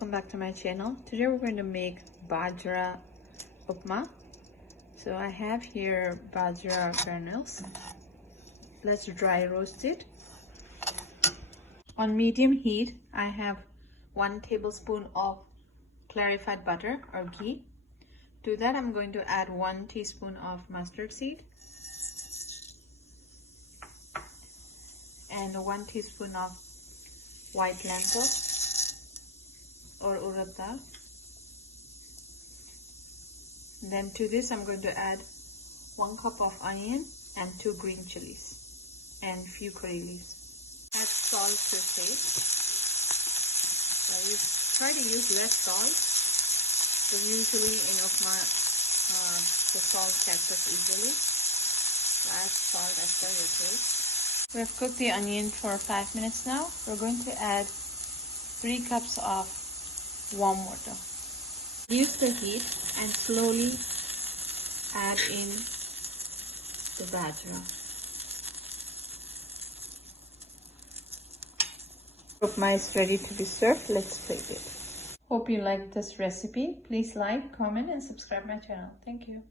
Welcome back to my channel. Today we're going to make Bajra Upma. So I have here Bajra granules. Let's dry roast it. On medium heat, I have 1 tablespoon of clarified butter or ghee. To that I'm going to add 1 teaspoon of mustard seed and 1 teaspoon of white lentil or Urad Dal. Then to this I'm going to add 1 cup of onion and 2 green chilies and few curry leaves. Add salt to taste. Try to use less salt, because usually in Upma the salt catches easily. So add salt as per your taste. We have cooked the onion for 5 minutes now. We're going to add 3 cups of warm water. Reduce the heat and slowly add in the bajra. Upma is ready to be served. Let's plate it. Hope you liked this recipe. Please like, comment and subscribe my channel. Thank you.